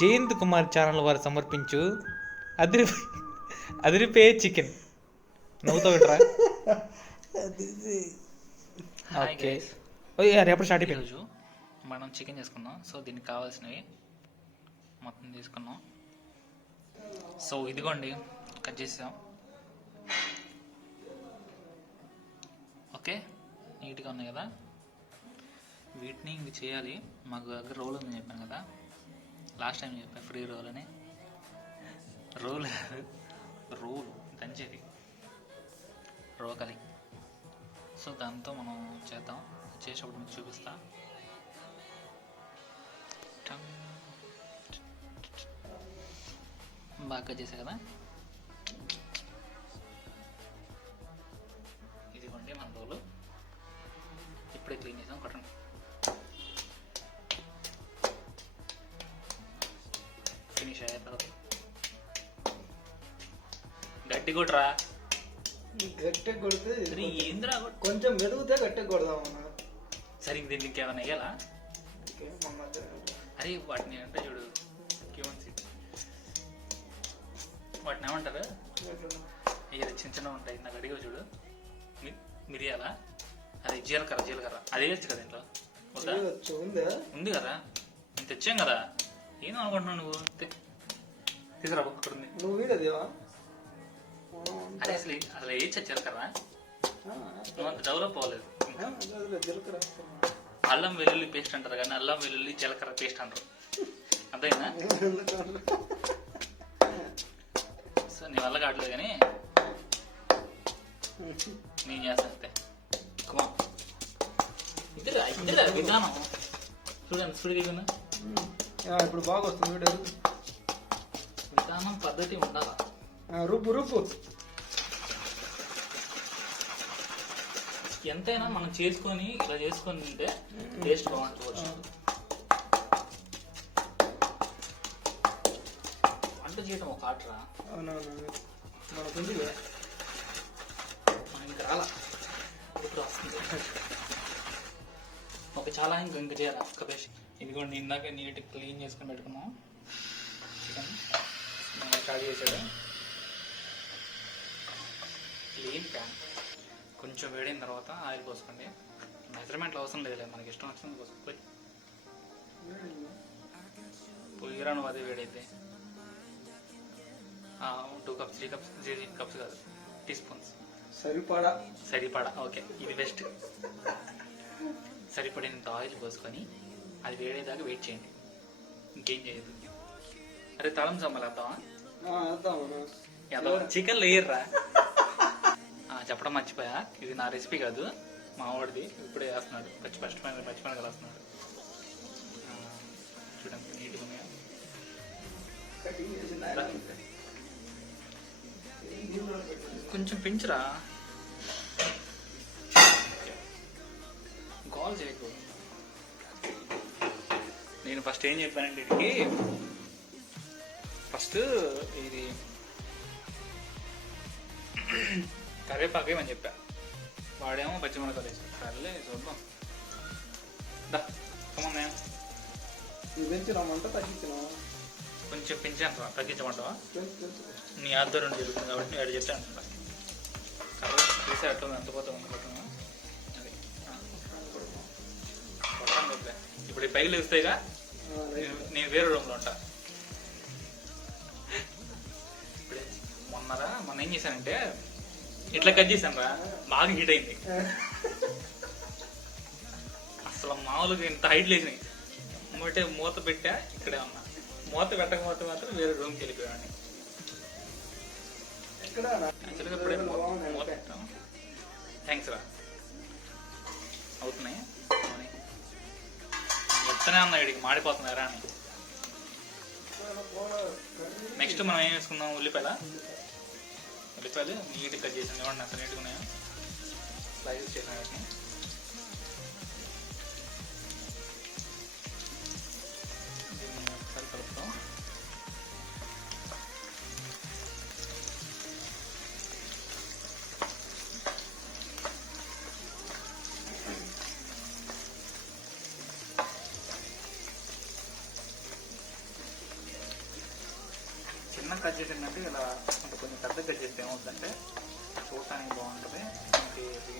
Jayant Kumar channel వారు సమర్పించు అదిరి అదిరిపే chicken. నవ్వుతావు వింటరా? Okay, రేపటి స్టార్ట్ అయిపోయింది. ఈరోజు మనం చికెన్ చేసుకున్నాం. సో దీనికి కావాల్సినవి మొత్తం తీసుకున్నాం. సో ఇదిగోండి, కట్ చేసాం. ఓకే, నీట్గా ఉన్నాయి కదా. వీటిని ఇంక చేయాలి. మాకు దగ్గర రోల్ ఉందని చెప్పాను కదా, లాస్ట్ టైం చెప్పాను ఫ్రీ రోల్ అని. రోల్ రోల్ దంచేది రోకలి. సో దాంతో మనం చేద్దాం. చేసేటప్పుడు మీకు చూపిస్తా. బాగా చేసా కదా. ఇదిగోండి మన రోలు. ఇప్పుడే క్లీన్ చేసాం. కొట్టండి. ఫినిష్ అయ్యే తర్వాత గట్టి కొట్టరా. గట్టి కొడితే ఏంద్రా కొంచెం మెదిగితే గట్టి కొడదామన్నా. సరే దీనికి ఏమైనా వేయాలా? అరే వాటిని అంటే చూడు, వాటిని ఏమంటారు? అయ్యేది చిన్న చిన్న ఉంటాయి. నాకు అడిగా చూడు. మిరియాలా? అది జీలకర్ర అది వేయచ్చు కదా ఇంట్లో. ఉంది కదా, నేను తెచ్చాం కదా. ఏం అనుకుంటున్నావు నువ్వు? తీసుకురా ఒక్కడుంది. నువ్వు వీడదేవా? అరే అసలు వేయచ్చా జీలకర్ర? నువ్వు అంత డెవలప్ అవ్వలేదు. జీలకర్ర అల్లం వెల్లుల్లి పేస్ట్ అంటారు కానీ అల్లం వెల్లుల్లి జీలకర్ర పేస్ట్ అంటారు. అంతేనా? సో నీ వల్ల కావట్లేదు కానీ నేను చేస్తాను అంతే. ఇద్దరు విధానం చూడండి, చూడగలిగిన ఇప్పుడు బాగా వస్తుంది. విధానం పద్ధతి ఉండాలా. రూపు ఎంతైనా మనం చేసుకొని ఇలా చేసుకొని ఉంటే టేస్ట్ బాగుంటుంది. వంట చేయటం ఒక ఆటరా. అవునవును, మనకుంది. మనం ఇంకా రాలా, ఇప్పుడు వస్తుంది. ఒక చాలా ఇంక చేయాలి ఒక్క పేస్ట్. ఇదిగోండి, ఇందాక నీట్ క్లీన్ చేసుకొని పెట్టుకున్నాం చికెన్. స్టార్ట్ చేసాడు. క్లీన్ ప్యాన్ కొంచెం వేడిన తర్వాత ఆయిల్ పోసుకోండి. మెజర్మెంట్లు అవసరం లేదులే, మనకి ఇష్టం వచ్చింది పోసుకో. పొయ్యిరా నువ్వు, అదే వేడైతే 2 కప్స్ 3 కప్స్ 3 కప్స్ కాదు, టీ స్పూన్స్ సరిపడా. ఓకే, ఇది బెస్ట్. సరిపడినంత ఆయిల్ పోసుకొని అది వేడేదాకా వెయిట్ చేయండి. ఇంకేం చేయదు. అరే తలం సమ్మలు వేద్దామా? చికెన్ లేయర్రా. చెప్పడం మర్చిపోయా, ఇది నా రెసిపీ కాదు, మా వాడిది. ఇప్పుడే వేస్తున్నాడు, పచ్చిమిరపకాయలు వేస్తున్నాడు. చూడండి నీట్గా ఉన్నాయా. కొంచెం పెంచురా, కాల్ చేయకు. నేను ఫస్ట్ ఏం చెప్పానంటే వీడికి, ఫస్ట్ ఇది కరివేపాకు ఏమని చెప్పా, వాడేమో పచ్చిమిరపకాయలు వేసి. సర్లే చూద్దాం. కొంచెం పెంచాను, తగ్గించమంటావా? నీ ఆధ్వర్యం జరుగుతుంది కాబట్టి నేను చెప్తే అంటున్నా. కాబట్టి చూసే అట్లా ఎంత పోతాం అనుకుంటున్నా. అది ఇప్పుడు ఈ పైలు వస్తాయిగా, నేను వేరే రూమ్లో ఉంటా. ఇప్పుడే మొన్న ఏం చేశానంటే ఇట్లా కట్ చేశాను రా, బాగా హీట్ అయింది. అసలు మామూలుగా ఇంత హైట్ లేచినాయి. మూత పెట్టా, ఇక్కడే ఉన్నా. మూత పెట్టకపోతే మాత్రం వేరే రూమ్కి వెళ్ళిపోయాను. యాక్చువల్గా ఇప్పుడే మూత పెట్టాం. థ్యాంక్స్ రా. అవుతున్నాయి వస్తూనే ఉన్నా, వీడికి మాడిపోతున్నారా అని. నెక్స్ట్ మనం ఏం వేసుకుందాం? ఉల్లిపాయలు నీట్గా కట్ చేసాను. ఇవ్వండి, అంత నీట్గా ఉన్నాయా? స్లైసెస్ చేసాను వాటిని. దీన్ని ఒకసారి కలుపుతాం. చిన్న కట్ చేసిందంటే ఇలా అంటే కొంచెం పెద్ద కట్ చేస్తే ఏమవుతుందంటే చూడటానికి బాగుంటుంది మనకి ఇది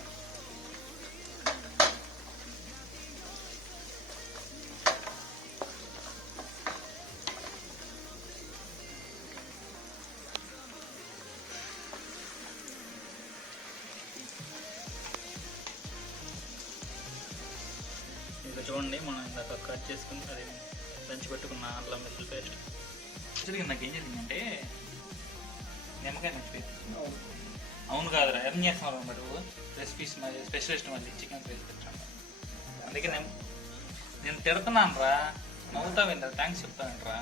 ఇంకా చూడండి మనం ఇందాక కట్ చేసుకుని అది దంచి పెట్టుకున్న అల్లం వెల్లుల్లి పేస్ట్. యాక్చువల్గా నాకు ఏం జరిగిందంటే నిమ్మకాయ మర్చిపోయింది. అవును కాదురా ఏం చేస్తున్నారు మరి రెసిపీస్ మరి స్పెషలిస్ట్ మళ్ళీ చికెన్ స్పెషలిస్ట్. అందుకే నేను తిడుతున్నాను రా, నవ్వుతావేంద్రా, థ్యాంక్స్ చెప్తానంటరా.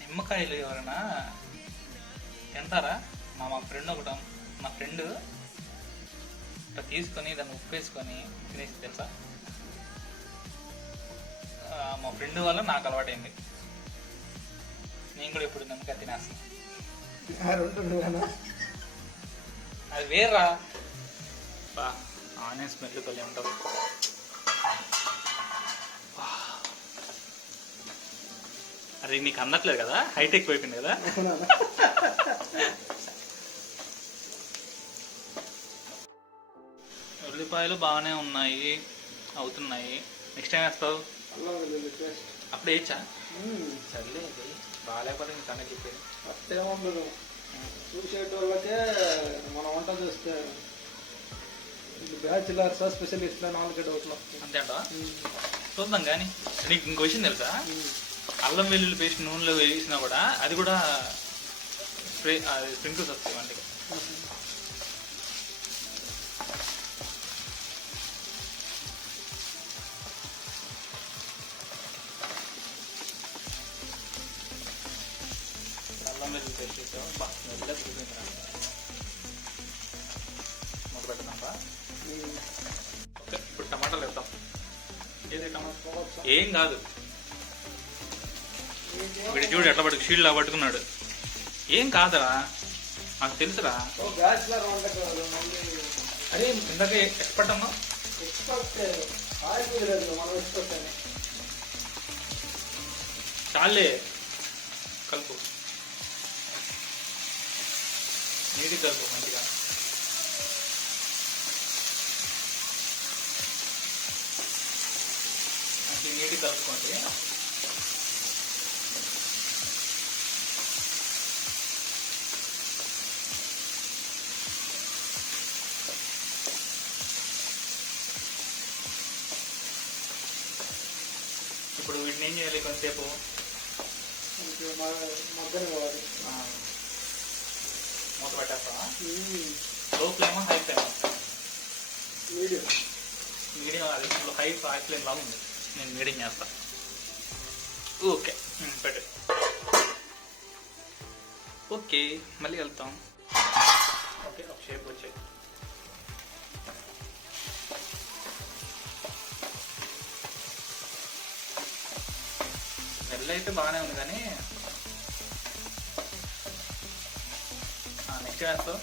నిమ్మకాయలు ఎవరైనా తింటారా? మా ఫ్రెండ్ ఒకటి, మా ఫ్రెండ్ ఇట్లా తీసుకొని దాన్ని ఉప్పు వేసుకొని తినేసి తెలుసా. మా ఫ్రెండ్ వల్ల నాకు అలవాటైంది. నేను కూడా ఇప్పుడు నిమ్మకాయ తినేస్తాను. అది వేర్రా బా, ఆనియన్ స్మెల్ కొద్దిగా ఉంటుంది. అరే నీకు అందట్లేదు కదా, హైటెక్ అయిపోయింది కదా. ఉల్లిపాయలు బాగానే ఉన్నాయి, అవుతున్నాయి. నెక్స్ట్ టైం వేస్తావు? అప్పుడు వేయచ్చా? సర్లే బాగాలేకపోతే నీకు అన్న చెప్పేది అట్టేముండదు. చూసేటోళ్ళకే మన వంట చూస్తే బ్యాచులర్స్ స్పెషలిస్ట్ నాలుగే డౌట్లు అంతే అంట. చూద్దాం కానీ నీకు ఇంకో విషయం తెలుసా, అల్లం వెల్లుల్లి పేస్ట్ నూనెలో వేసినా కూడా అది కూడా స్ప్రింకిల్స్ వస్తాయి వంటకి. అల్లం వెల్లుల్లి పేస్ట్ వేసావు బాగా మెల్లగా తిరిగిపోయిందిరా. మొదలు పెడతాం. ఓకే, ఇప్పుడు టమాటాలు వేద్దాం. ఏది టమాటా? ఏం కాదు, వీడి చూడు ఎట్లా పట్టుకు షీల్డ్ లా పట్టుకున్నాడు. ఏం కాదురా, నాకు తెలుసురా. బ్యాచులర్ వంట అరే ఇందాక ఎక్స్పర్ట్ అమ్మా. ఎక్స్పర్ట్ మనం ఎక్స్పర్ట్ అని చాలే కలుపు, నీటి కలుపు మంచిగా. మంచి నీటి కలుపుకోండి. ఇప్పుడు వీటిని ఏం చేయాలి, కొంతసేపు మగ్గన కావాలి. మూత పెట్టేస్తావా? లో ఫ్లేమా హై ఫ్లేమా? మీడియం. మీడియం. అది హై ఫ్లేమ్ లాగా ఉంది, నేను మీడియం చేస్తా. ఓకే పెట్టు. ఓకే మళ్ళీ వెళ్తాం. ఓకే ఒక షేప్ వచ్చాయి. స్మెల్ అయితే బాగానే ఉంది కానీ నెక్స్ట్ వేస్తావు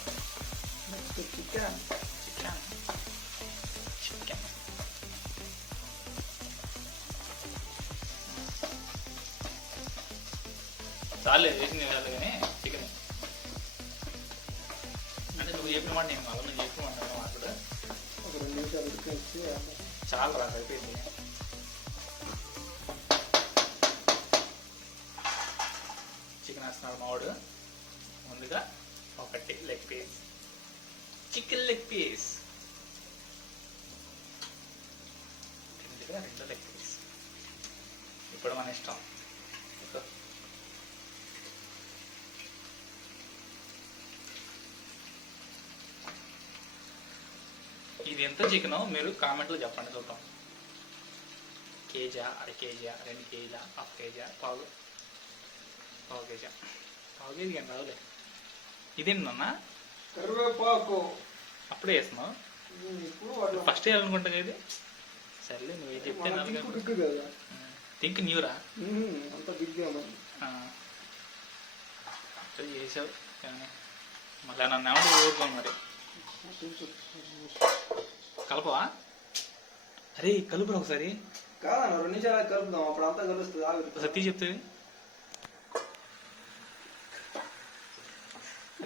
చికెన్. చికెన్. చికెన్ చాలే వేసింది కాదు కానీ చికెన్ అంటే నువ్వు చెప్పిన మాట నేను మళ్ళీ నువ్వు చెప్పిన మాట మాట్లాడు. ఒక 2 నిమిషాలు ఉడికించి చాలా రా అయిపోయింది. చికెన్ వేస్తున్నాడు మావాడు. ముందుగా ఒకటి leg piece, chicken leg piece. రెండు లెగ్ పీస్. ఇప్పుడు మన ఇష్టం. ఇది ఎంత చికెన్ మీరు కామెంట్లో చెప్పండి చూద్దాం. కేజా, అర కేజా, 2 కేజీలా, హాఫ్ కేజా, పావు కేజా? పావు కేజీ కానీ రావులే. ఇదేంటన్నా కరివేపాకు అప్పుడే వేస్తున్నావు? ఇప్పుడు ఫస్ట్ వేయాలనుకుంటా ఇది. సర్లే నువ్వు ఏం చెప్తే కదా. థింక్ న్యూరా అంత బిగ్గా చేసావు కానీ మళ్ళీ నన్ను ఏమంటే ఊరుకోను మరి. కలపవా? అరే కలుపురా ఒకసారి. కాదన్న 2 నిమిషాలు కలుపుదాం, అప్పుడు అంతా కలుస్తుంది. సతీ చెప్తుంది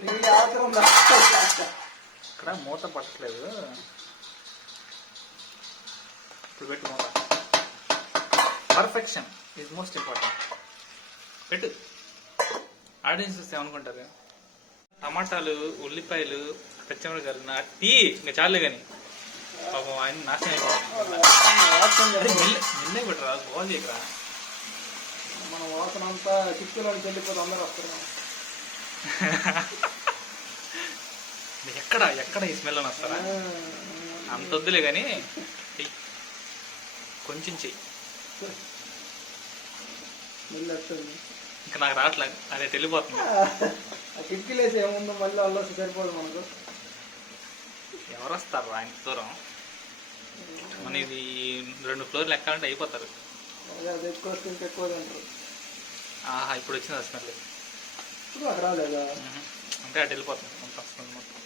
నీ ఆత్రం రా. ఇక్కడ మూత పట్టట్లేదు. ఇప్పుడు పెట్టు మూత. Perfection is most important. పెట్టు. ఆడియన్సెస్ ఏమనుకుంటారు? టమాటాలు, ఉల్లిపాయలు, పచ్చిమిరపకాయలు టీ ఇంకా చాలే కానీ పాపం ఆయన నాశనం అయిపోతుంది. నిన్నే పెట్టరా బాగుంది ఇక్కడ. మన వాసన అంతా చిక్కులోకి వెళ్ళిపోతే అందరూ వస్తారు. ఎక్కడ ఎక్కడ ఈ స్మెల్ అని వస్తారా? అంత వద్దులే కానీ కొంచెం చెయ్యి. స్మెల్ వస్తుంది. ఇంకా నాకు రావట్లే, అదే వెళ్ళిపోతుంది. ఆ కిటికీలేసి ఏముందో మళ్ళీ వాళ్ళు వస్తే సరిపోదు మనకు. ఎవరు వస్తారు ఆయన దూరం? మన ఇది 2 ఫ్లోర్లు ఎక్కాలంటే అయిపోతారు. అది ఎక్కువ వస్తే ఇంకా ఎక్కువ తింటారు. ఆహా, ఇప్పుడు వచ్చింది ఆ స్మెల్. ఇప్పుడు అక్కడ రాలేదా? అంటే అటు వెళ్ళిపోతుంది మొత్తం స్మెల్ మొత్తం.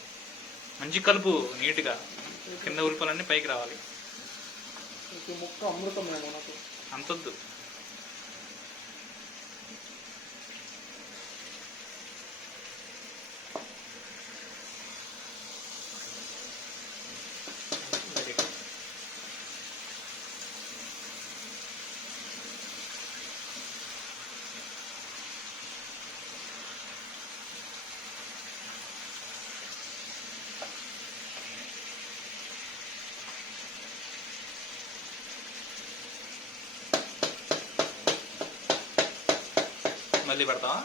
మంచి కలుపు నీట్గా, కింద ఉల్లిపాయలన్నీ పైకి రావాలి. ఈ ముక్క అమృతమే మనకు. అంతొద్దు. Very good. మళ్ళీ పెడతావా?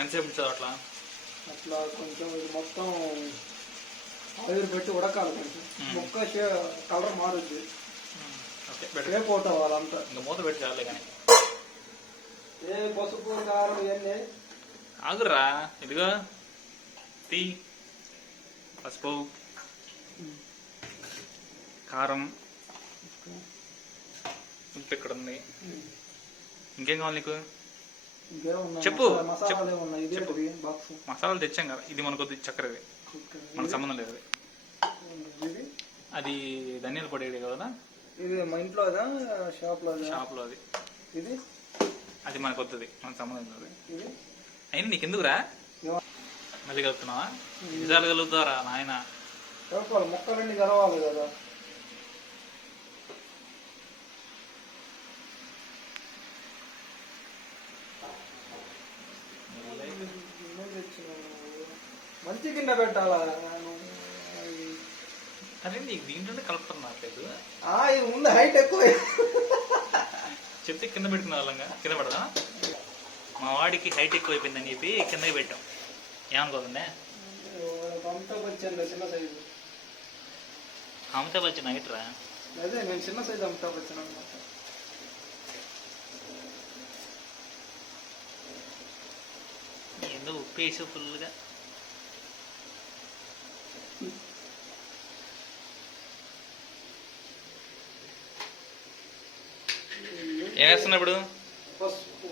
ఎంతసేపు ఉంచావు అట్లా? అట్లా కొంచెం ఇది మొత్తం ఆవిరి పెట్టి ఉడకాలి కొంచెం. ముక్క కలర్ మారుద్ది. ఓకే, పెట్టు. రేపు అవుతాం వాళ్ళంతా. ఇంకా మూత పెట్టి చాలే కానీ. ఏ పసుపు కారం ఇవన్నీ ఆగురా, ఇదిగో టీ, పసుపు, కారం, ఉప్పు ఇక్కడ ఉంది. ఇంకేం కావాలి నీకు? ఇంకేమున్నాయి? చెప్పు. మసాలాలు ఏమున్నాయి? ఇదే చెప్పు. బాక్స్. మసాలాలు తెచ్చాం కదా, ఇది మనకు వద్దు, చక్కెరది మనకు సంబంధం లేదు. ఇది అది ధనియాల పొడి కదా, ఇది మా ఇంట్లోదా షాప్లో? షాప్లో అది. ఇది అది మనకు వద్దు, మనకు సంబంధం లేదు. ఇది అయినా నీకు ఎందుకురా మళ్ళీ కలుపుతున్నావా? నిజాలు కలుగుతారా నాయన? కలపాలి, ముక్కలన్నీ కలవాలి కదా. మంచి కింద పెట్టాలా? అరే నీకు దీంట్లోనే కలుపుతున్నా లేదు. ఇది ముందు హైట్ ఎక్కువ. చెప్తే కింద పెట్టుకున్న వాళ్ళంగా కింద పెడదా? మా వాడికి హైట్ ఎక్కువ అయిపోయిందని చెప్పి కిందకి పెట్టాం. ఏమనుకోదండి? అమితాబ్ బచ్చన్ చిన్న సైజు. అమితాబ్ బచ్చన్ హైట్ రా. అదే నేను చిన్న సైజు అమితాబ్ బచ్చన్ అనమాట. ఏందో ఉప్పు వేసి ఫుల్గా. ఏం వేస్తున్నా ఇప్పుడు? పసుపు.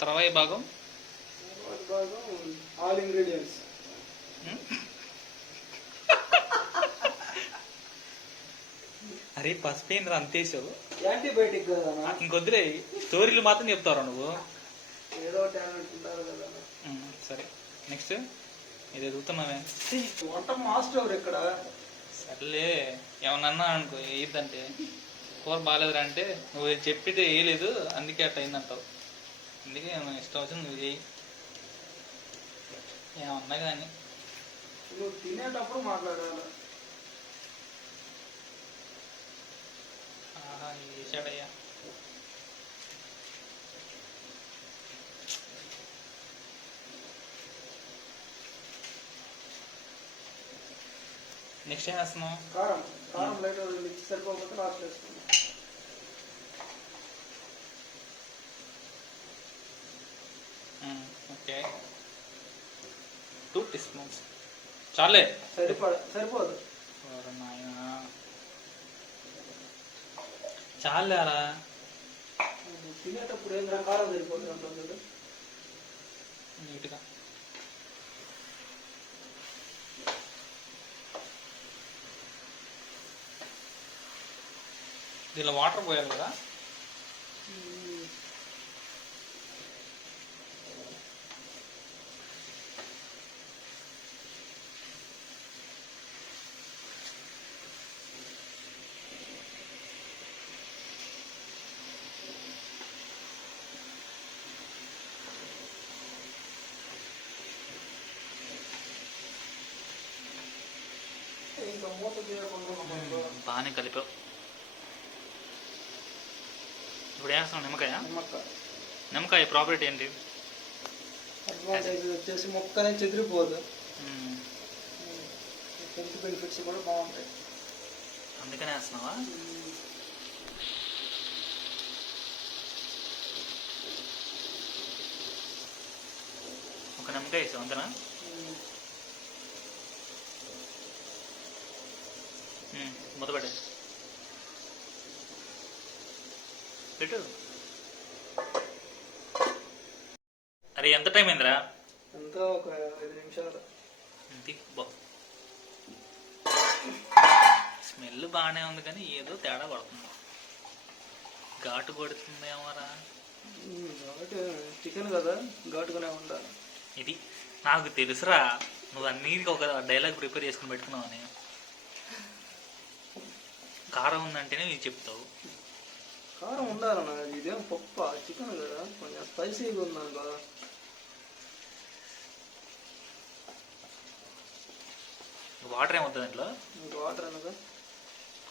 తర్వాయి భాగం ఆల్ ఇంగ్రీడియంట్స్. అరే పసుపు ఏంద్రా అంతేసావు? యాంటీబయాటిక్ కదా. ఇంకొద్దులే, స్టోరీలు మాత్రం చెప్తారా నువ్వు? ఏదో టాలెంట్ ఉంటారు కదా. సరే, నెక్స్ట్ ఇది ఎదుగుతున్నావే. వంట మాస్టర్ ఇక్కడ. సర్లే, ఏమన్నా అనుకో వేయద్దంటే, కూర బాగాలేదురా అంటే నువ్వు చెప్పితే వేయలేదు అందుకే అట్ట అయిందంటావు. అందుకే ఇష్టం వచ్చింది నువ్వు చేయి, ఏమన్నా కానీ. నువ్వు తినేటప్పుడు మాట్లాడాలి. ఆహా, వేసాడయ్యా. నెక్స్ట్ ఏం వేస్తున్నావు? కారం. కారం లైట్ మిక్స్ సరిపోకపోతే లాస్ట్ వేసుకున్నాం. ఓకే, 2 teaspoons చాలే. సరిపోదు. నాయనా చాలేరా. తినేటప్పుడు ఏం కారం సరిపోతుంది అంటుంది నీట్గా. దీనిలో వాటర్ పోయాలి కదా. ఇంకా మూత తీయకుండా బాగానే కలిపావు. ఇప్పుడు వేస్తున్నాం నిమ్మకాయ. నిమ్మకాయ నిమ్మకాయ ప్రాపర్టీ ఏంటి? అడ్వాంటేజ్ వచ్చేసి మొక్క అనేది చెదిరిపోదు, మ్మ్. హెల్త్ బెనిఫిట్స్ కూడా బాగుంటాయి. అందుకనే వేస్తున్నావా? ఒక నిమ్మకాయ వేసావు అంతేనా? మొదలుపెట్టే పెట్టు. అరే ఎంత టైం అయిందిరా? అంతా ఒక 5 నిమిషాలు. స్మెల్ బాగానే ఉంది కానీ ఏదో తేడా పడుతుంది. ఘాటు పడుతుందేమోరా. కాబట్టి చికెన్ కదా ఘాటుగానే ఉండాలి. ఇది నాకు తెలుసురా, నువ్వు అన్నిటికీ ఒక డైలాగ్ ప్రిపేర్ చేసుకుని పెట్టుకున్నావు అని. కారం ఉందంటేనే ఇది చెప్తావు. కారం ఉండాలన్నా, ఇదేం పప్ప చికెన్ కదా, కొంచెం స్పైసీగా ఉందాను కదా. వాటర్ ఏమవుతుంది దాంట్లో? ఇంకా వాటర్ అనగా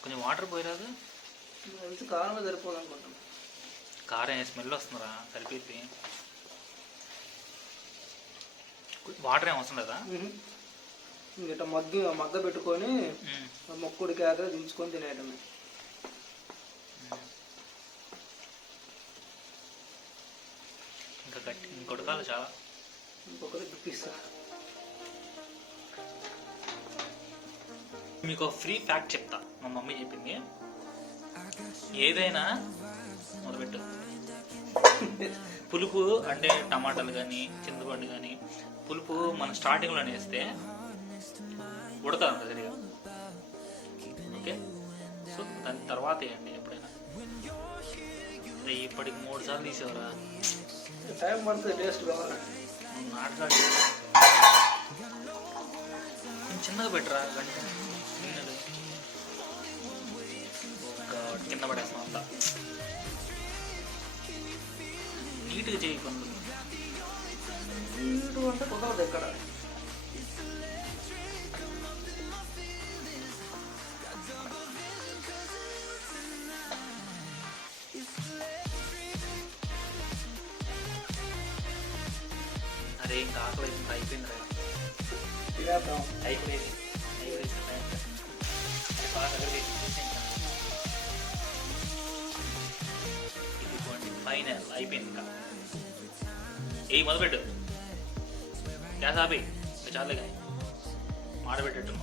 కొంచెం వాటర్ పోయిరాదు. ఎంత కారంగా సరిపోదనుకుంటాను. కారం స్మెల్ వస్తుందిరా, సరిపోద్ది. వాటర్ ఏం అవసరం లేదా? ఇట్లా మగ్గ పెట్టుకొని మొక్కుడికి ఆగా దించుకొని తినేయటమే. ఇంకా గట్టి ఇంకొడకాలి చాలా. ఇంకొకటి పిప్పిస్తా. మీకు ఫ్రీ ఫ్యాక్ట్ చెప్తా, మా మమ్మీ చెప్పింది. ఏదైనా మొదలుపెట్టు. పులుపు అంటే టమాటాలు కానీ చింతపండు కానీ పులుపు మనం స్టార్టింగ్లో వేస్తే ఉడతాం సరిగా. ఓకే, సో దాని తర్వాత వేయండి ఎప్పుడైనా. ఇప్పటికి 3 సార్లు తీసేవరా. టైం పడుతుంది, టేస్ట్ కావాలి. నాటకాడు చిన్నగా పెట్టరా గంట గిన్నెలు. కింద పడేస్తాం అంతా. నీట్గా చేయి పనులు. నీటు అంటే కుదరదు ఎక్కడ. అరే ఇంకా ఆకలి అయిపోయింది రా. తినేద్దాం. అయిపోయింది ఫైనల్ అయిపోయింది. ఇంకా ఏ మొదలుపెట్టు. గ్యాస్ ఆపి. ఇంకా చాలే కానీ మాడబెట్టేట్టు.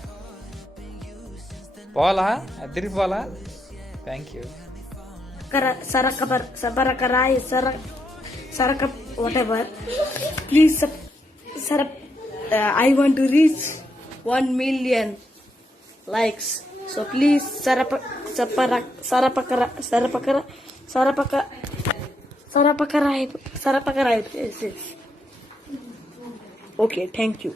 పోలా అద్దరిపోలా. Thank you. Saraka, whatever. Please, I want to reach 1 million likes. So please, Sarapakara. Okay, thank you.